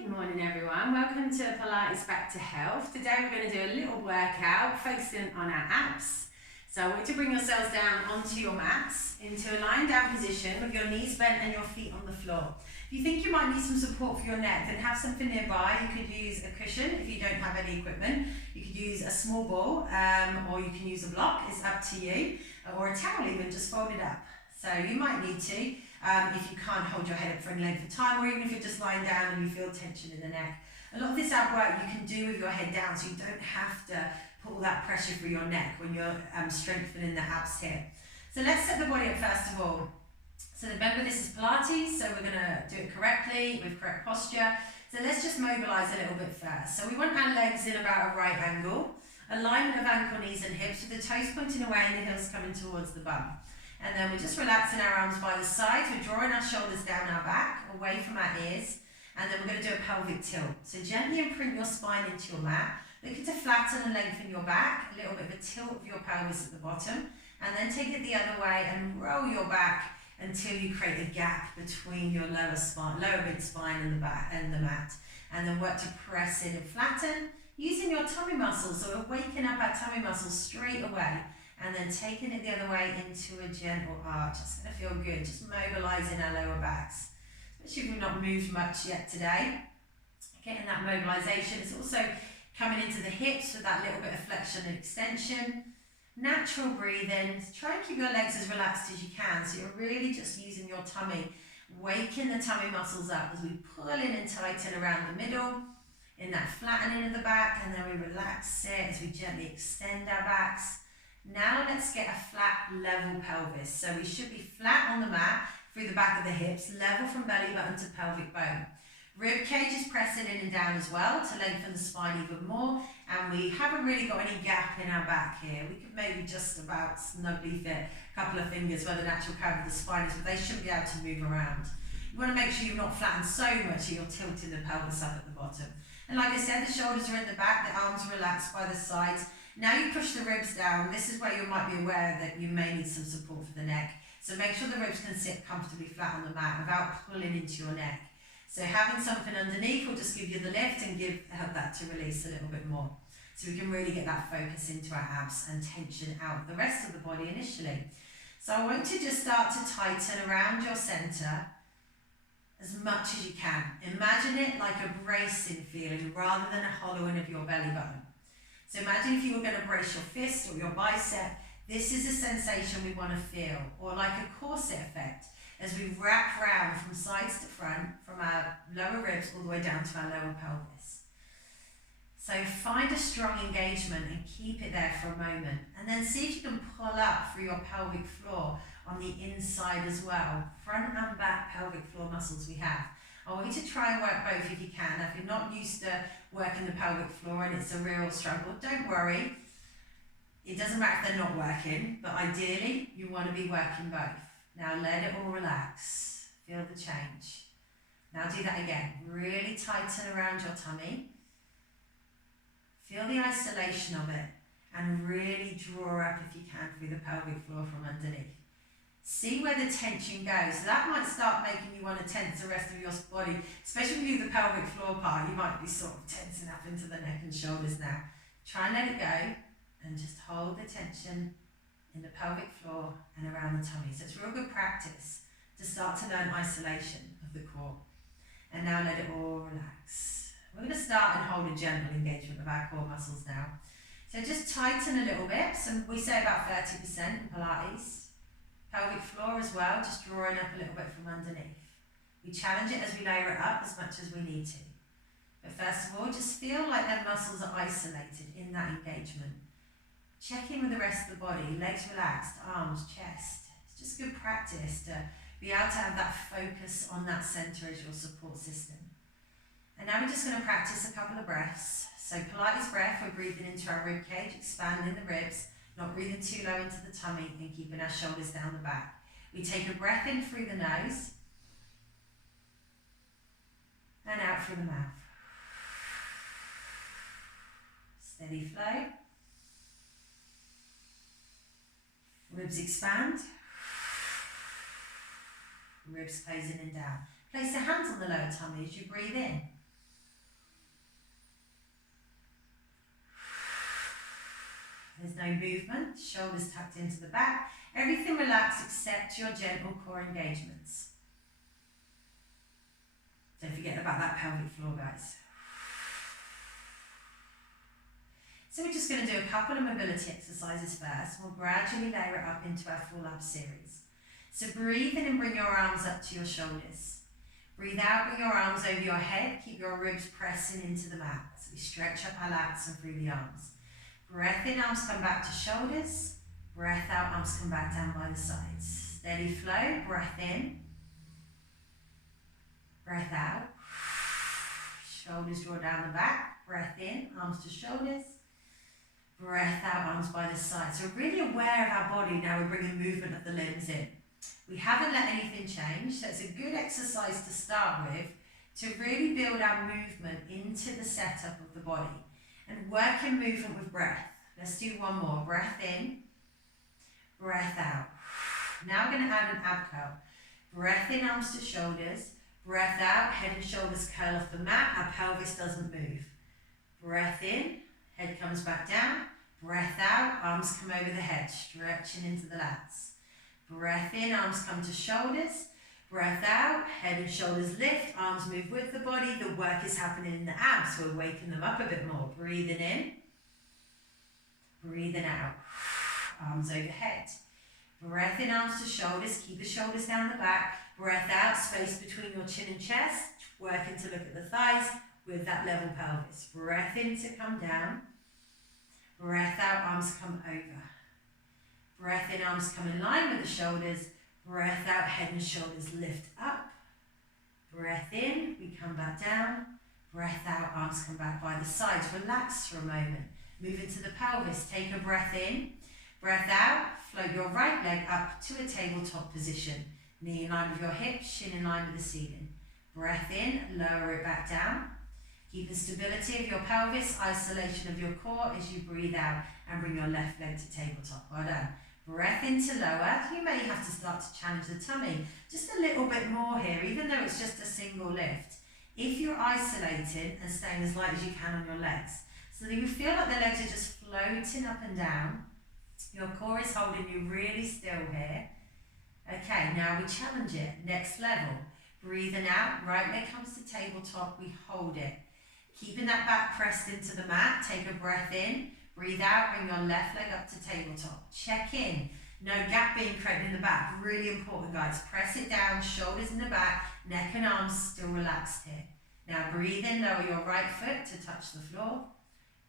Good morning everyone, welcome to Pilates Back to Health. Today we're going to do a little workout focusing on our abs. So I want you to bring yourselves down onto your mats into a lying down position with your knees bent and your feet on the floor. If you think you might need some support for your neck, then have something nearby. You could use a cushion if you don't have any equipment. You could use a small ball or you can use a block, it's up to you, or a towel even, just fold it up. So you might need to if you can't hold your head up for any length of time, or even if you're just lying down and you feel tension in the neck. A lot of this ab work you can do with your head down, so you don't have to put all that pressure through your neck when you're strengthening the abs here. So let's set the body up first of all. So remember, this is Pilates, so we're going to do it correctly with correct posture. So let's just mobilise a little bit first. So we want our legs in about a right angle, alignment of ankle, knees and hips with the toes pointing away and the heels coming towards the bum. And then we're just relaxing our arms by the sides. We're drawing our shoulders down our back, away from our ears. And then we're going to do a pelvic tilt. So gently imprint your spine into your mat. Looking to flatten and lengthen your back. A little bit of a tilt of your pelvis at the bottom. And then take it the other way and roll your back until you create a gap between your lower mid spine and the mat. And then work to press in and flatten. Using your tummy muscles. So we're waking up our tummy muscles straight away. And then taking it the other way into a gentle arch. It's going to feel good, just mobilising our lower backs. Especially if we've not moved much yet today. Getting that mobilisation. It's also coming into the hips with that little bit of flexion and extension. Natural breathing. Try and keep your legs as relaxed as you can. So you're really just using your tummy, waking the tummy muscles up as we pull in and tighten around the middle. In that flattening of the back, and then we relax it as we gently extend our backs. Now let's get a flat, level pelvis. So we should be flat on the mat through the back of the hips, level from belly button to pelvic bone. Rib cage is pressing in and down as well to lengthen the spine even more. And we haven't really got any gap in our back here. We could maybe just about snugly fit a couple of fingers where the natural curve of the spine is, but they shouldn't be able to move around. You want to make sure you're not flattened so much that you're tilting the pelvis up at the bottom. And like I said, the shoulders are in the back, the arms relaxed by the sides. Now you push the ribs down. This is where you might be aware that you may need some support for the neck. So make sure the ribs can sit comfortably flat on the mat without pulling into your neck. So having something underneath will just give you the lift and help that to release a little bit more. So we can really get that focus into our abs and tension out the rest of the body initially. So I want you to just start to tighten around your centre as much as you can. Imagine it like a bracing feeling rather than a hollowing of your belly button. So imagine if you were going to brace your fist or your bicep. This is a sensation we want to feel, or like a corset effect, as we wrap round from sides to front, from our lower ribs all the way down to our lower pelvis. So find a strong engagement and keep it there for a moment. And then see if you can pull up through your pelvic floor on the inside as well. Front and back pelvic floor muscles we have. I want you to try and work both if you can. If you're not used to working the pelvic floor and it's a real struggle, don't worry. It doesn't matter if they're not working, but ideally you want to be working both. Now let it all relax. Feel the change. Now do that again. Really tighten around your tummy. Feel the isolation of it and really draw up if you can through the pelvic floor from underneath. See where the tension goes. So that might start making you want to tense the rest of your body, especially when you do the pelvic floor part. You might be sort of tensing up into the neck and shoulders now. Try and let it go and just hold the tension in the pelvic floor and around the tummy. So it's real good practice to start to learn isolation of the core. And now let it all relax. We're going to start and hold a gentle engagement of our core muscles now. So just tighten a little bit. So we say about 30% in Pilates. Pelvic floor as well, just drawing up a little bit from underneath. We challenge it as we layer it up as much as we need to. But first of all, just feel like their muscles are isolated in that engagement. Check in with the rest of the body, legs relaxed, arms, chest. It's just good practice to be able to have that focus on that centre as your support system. And now we're just going to practice a couple of breaths. So Pilates breath, we're breathing into our rib cage, expanding the ribs. Not breathing too low into the tummy and keeping our shoulders down the back. We take a breath in through the nose and out through the mouth. Steady flow. Ribs expand. Ribs closing and down. Place the hands on the lower tummy as you breathe in. There's no movement, shoulders tucked into the back. Everything relaxed except your gentle core engagements. Don't forget about that pelvic floor, guys. So we're just going to do a couple of mobility exercises first. We'll gradually layer it up into our full ab series. So breathe in and bring your arms up to your shoulders. Breathe out, bring your arms over your head. Keep your ribs pressing into the mat. So we stretch up our lats and through the arms. Breath in, arms come back to shoulders. Breath out, arms come back down by the sides. Steady flow, breath in. Breath out. Shoulders draw down the back. Breath in, arms to shoulders. Breath out, arms by the side. So we're really aware of our body now. We're bringing movement of the limbs in. We haven't let anything change, so it's a good exercise to start with to really build our movement into the setup of the body and work in movement with breath. Let's do one more. Breath in, breath out. Now we're going to add an ab curl. Breath in, arms to shoulders. Breath out, head and shoulders curl off the mat. Our pelvis doesn't move. Breath in, head comes back down. Breath out, arms come over the head, stretching into the lats. Breath in, arms come to shoulders. Breath out, head and shoulders lift, arms move with the body. The work is happening in the abs. We're waking them up a bit more. Breathing in, breathing out. Arms overhead. Breath in, arms to shoulders. Keep the shoulders down the back. Breath out, space between your chin and chest. Working to look at the thighs with that level pelvis. Breath in to come down. Breath out, arms come over. Breath in, arms come in line with the shoulders. Breath out, head and shoulders lift up. Breath in, we come back down. Breath out, arms come back by the sides. Relax for a moment. Move into the pelvis. Take a breath in. Breath out, float your right leg up to a tabletop position. Knee in line with your hips, shin in line with the ceiling. Breath in, lower it back down. Keep the stability of your pelvis, isolation of your core as you breathe out and bring your left leg to tabletop. Well done. Breath into lower. You may have to start to challenge the tummy just a little bit more here, even though it's just a single lift. If you're isolating and staying as light as you can on your legs, so that you feel like the legs are just floating up and down, your core is holding you really still here. Okay, now we challenge it. Next level. Breathing out, right leg comes to tabletop, we hold it. Keeping that back pressed into the mat, take a breath in. Breathe out, bring your left leg up to tabletop. Check in. No gap being created in the back. Really important, guys. Press it down, shoulders in the back, neck and arms still relaxed here. Now breathe in, lower your right foot to touch the floor.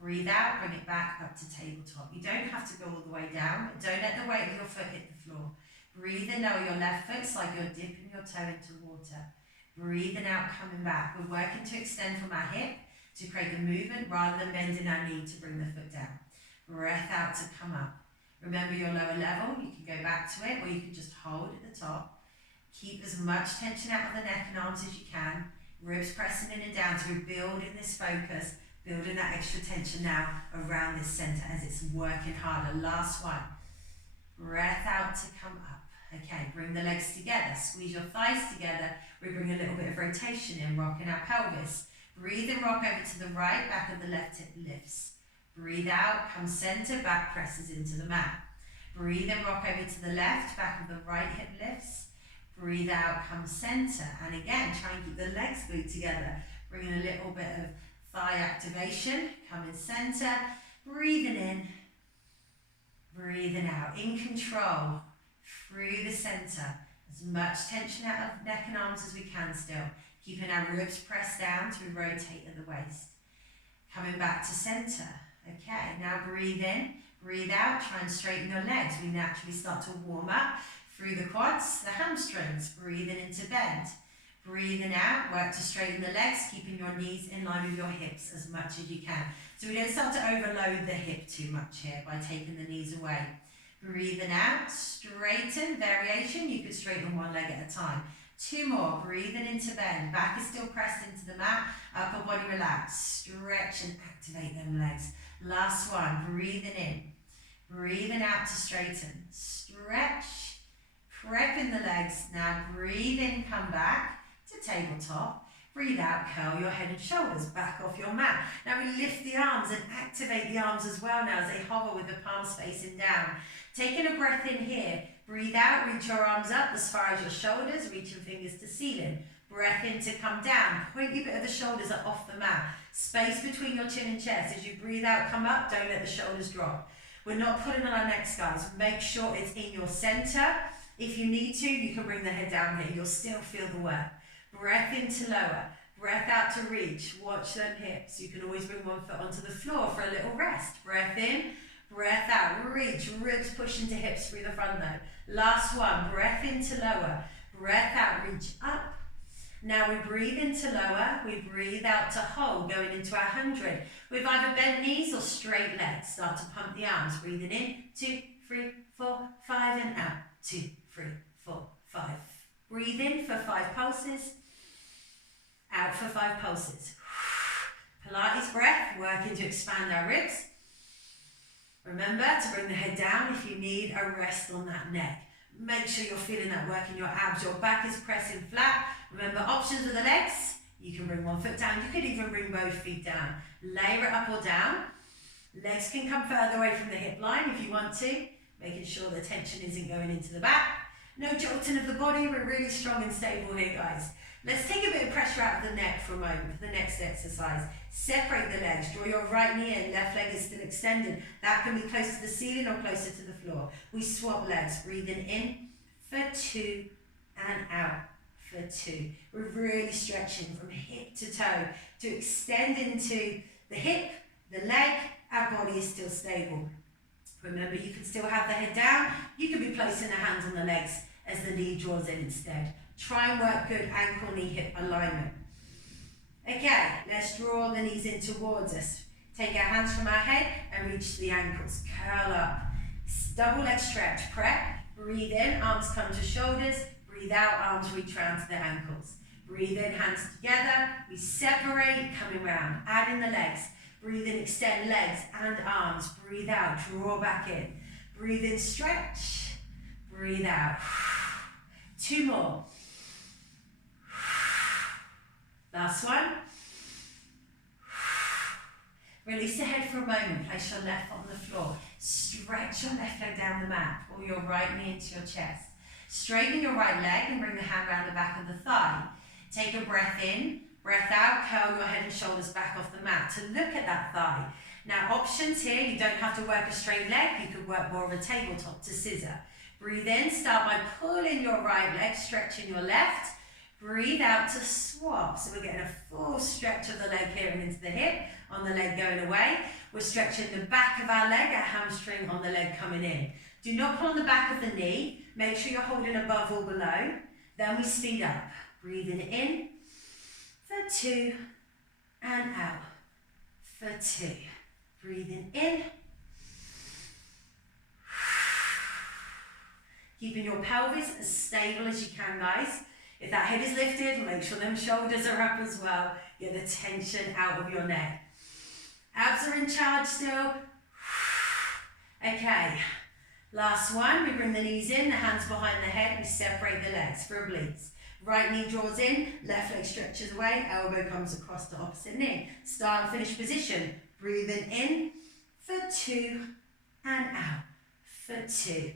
Breathe out, bring it back up to tabletop. You don't have to go all the way down, but don't let the weight of your foot hit the floor. Breathe in, lower your left foot. It's like you're dipping your toe into water. Breathing out, coming back. We're working to extend from our hip to create a movement rather than bending our knee to bring the foot down. Breath out to come up. Remember your lower level, you can go back to it or you can just hold at the top. Keep as much tension out of the neck and arms as you can. Ribs pressing in and down, so we're building this focus, building that extra tension now around this center as it's working harder. Last one. Breath out to come up. Okay, bring the legs together, squeeze your thighs together. We bring a little bit of rotation in, rocking our pelvis. Breathe and rock over to the right, back of the left hip lifts. Breathe out, come center, back presses into the mat. Breathe and rock over to the left, back of the right hip lifts. Breathe out, come center. And again, try and keep the legs glued together. Bringing a little bit of thigh activation, come in center. Breathing in, breathing out. In control, through the center. As much tension out of neck and arms as we can still. Keeping our ribs pressed down to rotate at the waist. Coming back to center. Okay, now breathe in, breathe out, try and straighten your legs. We naturally start to warm up through the quads, the hamstrings. Breathing into bend. Breathing out, work to straighten the legs, keeping your knees in line with your hips as much as you can. So we don't start to overload the hip too much here by taking the knees away. Breathing out, straighten, variation. You could straighten one leg at a time. Two more, breathing into bend. Back is still pressed into the mat, upper body relaxed. Stretch and activate them legs. Last one, breathing in. Breathing out to straighten. Stretch, prepping the legs. Now breathe in, come back to tabletop. Breathe out, curl your head and shoulders back off your mat. Now we lift the arms and activate the arms as well now as they hover with the palms facing down. Taking a breath in here. Breathe out, reach your arms up as far as your shoulders, reaching fingers to ceiling. Breath in to come down. Point your bit of the shoulders up off the mat. Space between your chin and chest. As you breathe out, come up, don't let the shoulders drop. We're not pulling on our necks, guys. Make sure it's in your center. If you need to, you can bring the head down here. You'll still feel the work. Breath in to lower. Breath out to reach. Watch them hips. You can always bring one foot onto the floor for a little rest. Breath in, breath out. Reach, ribs push into hips through the front though. Last one. Breath in to lower. Breath out, reach up. Now we breathe in to lower. We breathe out to hold, going into our 100. With either bent knees or straight legs. Start to pump the arms. Breathing in, 2, 3, 4, 5, and out. 2, 3, 4, 5. Breathe in for 5 pulses. Out for 5 pulses. Pilates breath, working to expand our ribs. Remember to bring the head down if you need a rest on that neck. Make sure you're feeling that work in your abs. Your back is pressing flat. Remember, options with the legs. You can bring one foot down. You could even bring both feet down. Layer it up or down. Legs can come further away from the hip line if you want to. Making sure the tension isn't going into the back. No jolting of the body. We're really strong and stable here, guys. Let's take a bit of pressure out of the neck for a moment for the next exercise. Separate the legs. Draw your right knee in. Left leg is still extended. That can be close to the ceiling or closer to the floor. We swap legs. Breathing in for 2 and out for 2. We're really stretching from hip to toe to extend into the hip, the leg. Our body is still stable. Remember, you can still have the head down. You can be placing the hands on the legs as the knee draws in instead. Try and work good ankle, knee, hip alignment. Okay, let's draw the knees in towards us. Take our hands from our head and reach the ankles. Curl up. Double leg stretch. Prep. Breathe in, arms come to shoulders. Breathe out, arms reach round to the ankles. Breathe in, hands together. We separate, coming round. Add in the legs. Breathe in, extend legs and arms. Breathe out, draw back in. Breathe in, stretch. Breathe out. 2 more. Last one. Release the head for a moment. Place your left foot on the floor. Stretch your left leg down the mat. Pull your right knee into your chest. Straighten your right leg and bring the hand around the back of the thigh. Take a breath in, breath out, curl your head and shoulders back off the mat to look at that thigh. Now options here, you don't have to work a straight leg, you could work more of a tabletop to scissor. Breathe in, start by pulling your right leg, stretching your left. Breathe out to swap. So we're getting a full stretch of the leg here and into the hip, on the leg going away. We're stretching the back of our leg, our hamstring on the leg coming in. Do not pull on the back of the knee. Make sure you're holding above or below. Then we speed up. Breathing in for 2 and out for 2. Breathing in. Keeping your pelvis as stable as you can, guys. If that head is lifted, make sure them shoulders are up as well. Get the tension out of your neck. Abs are in charge still. Okay, last one. We bring the knees in, the hands behind the head. We separate the legs for obliques. Right knee draws in, left leg stretches away, elbow comes across the opposite knee. Start and finish position. Breathing in for 2 and out for 2.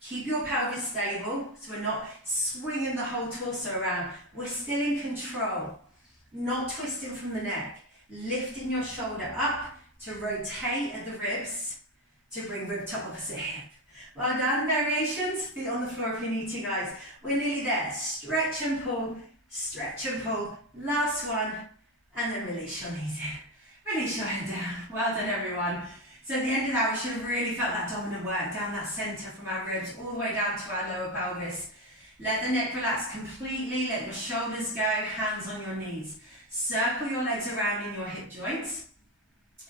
Keep your pelvis stable so we're not swinging the whole torso around. We're still in control, not twisting from the neck. Lifting your shoulder up to rotate at the ribs to bring rib to opposite hip. Well done, variations. Feet on the floor if you need to, guys. We're nearly there. Stretch and pull, stretch and pull. Last one, and then release your knees in. Release your head down. Well done, everyone. So at the end of that, we should have really felt that dominant work down that center from our ribs all the way down to our lower pelvis. Let the neck relax completely. Let your shoulders go, hands on your knees. Circle your legs around in your hip joints.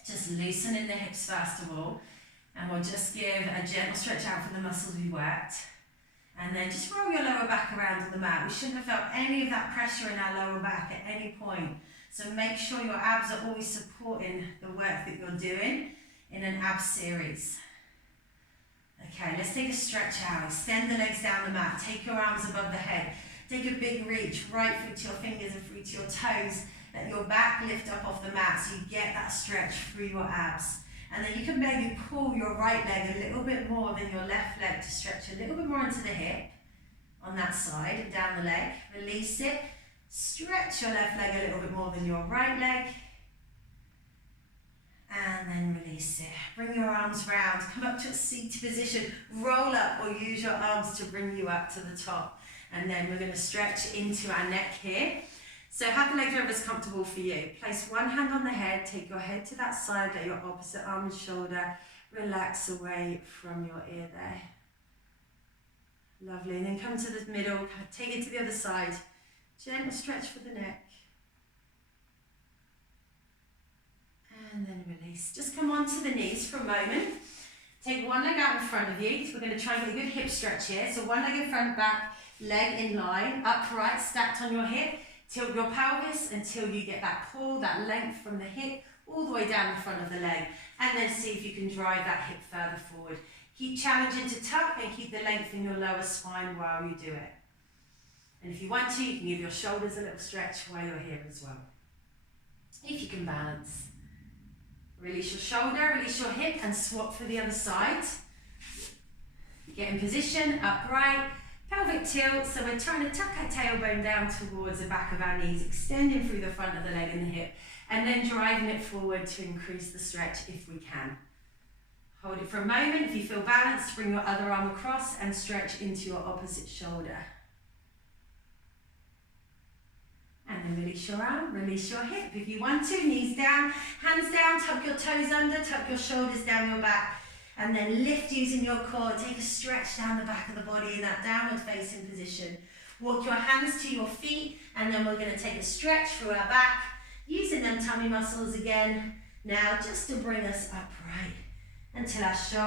Just loosen in the hips first of all. And we'll just give a gentle stretch out from the muscles we worked. And then just roll your lower back around on the mat. We shouldn't have felt any of that pressure in our lower back at any point. So make sure your abs are always supporting the work that you're doing in an ab series. Okay, let's take a stretch out. Extend the legs down the mat. Take your arms above the head. Take a big reach right through to your fingers and through to your toes. Let your back lift up off the mat so you get that stretch through your abs. And then you can maybe pull your right leg a little bit more than your left leg to stretch a little bit more into the hip on that side and down the leg. Release it. Stretch your left leg a little bit more than your right leg. And then release it. Bring your arms round. Come up to a seated position. Roll up or use your arms to bring you up to the top. And then we're going to stretch into our neck here. So have the legs wherever it's comfortable for you. Place one hand on the head. Take your head to that side. Let your opposite arm and shoulder relax away from your ear there. Lovely. And then come to the middle. Take it to the other side. Gentle stretch for the neck. And then release. Just come onto the knees for a moment. Take one leg out in front of you. So we're going to try and get a good hip stretch here. So one leg in front, back, leg in line, upright, stacked on your hip. Tilt your pelvis until you get that pull, that length from the hip, all the way down the front of the leg. And then see if you can drive that hip further forward. Keep challenging to tuck and keep the length in your lower spine while you do it. And if you want to, you can give your shoulders a little stretch while you're here as well. If you can balance. Release your shoulder, release your hip and swap for the other side. Get in position, upright, pelvic tilt. So we're trying to tuck our tailbone down towards the back of our knees, extending through the front of the leg and the hip, and then driving it forward to increase the stretch if we can. Hold it for a moment. If you feel balanced, bring your other arm across and stretch into your opposite shoulder. And then release your arm, release your hip. If you want to, knees down, hands down, tuck your toes under, tuck your shoulders down your back, and then lift using your core. Take a stretch down the back of the body in that downward facing position. Walk your hands to your feet, and then we're going to take a stretch through our back, using them tummy muscles again. Now, just to bring us upright until our shoulders